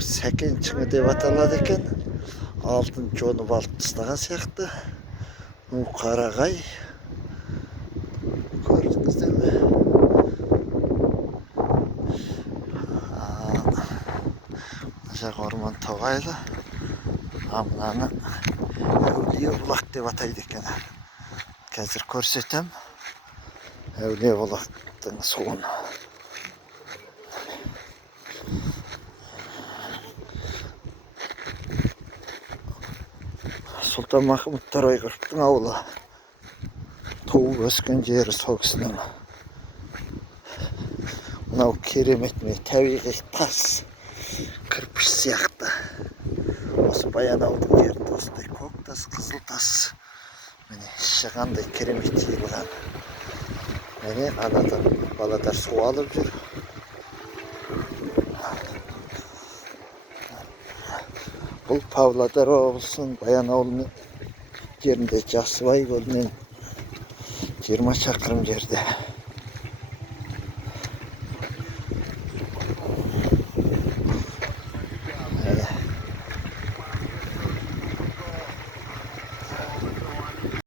Сәкен чыңы деп аталады екен. Алтын жонып алып тастаған сияқты. Қарағай. Көрдіңіздер ме? Жақ орман тоғайлы. Мынаны Әулие бұлақ деп атайды екен. Қазір көрсетем. Әулие бұлақтың суын. Сұлтанмахмұт Торайғыровтың ауылы. Туып өскен жері сол кісінің. Мынау керемет ме, табиғи тас, кірпіш сияқты. Осы Баянауылдың жерінде осындай көк тас, қызыл тас. Міне шығандай керемет жиылған. Міне анадан баладар су алып жүр. Бұл Павлодар облысының Баянауыл жерінде, Жасыбай көлінен 20 шақырым жерде.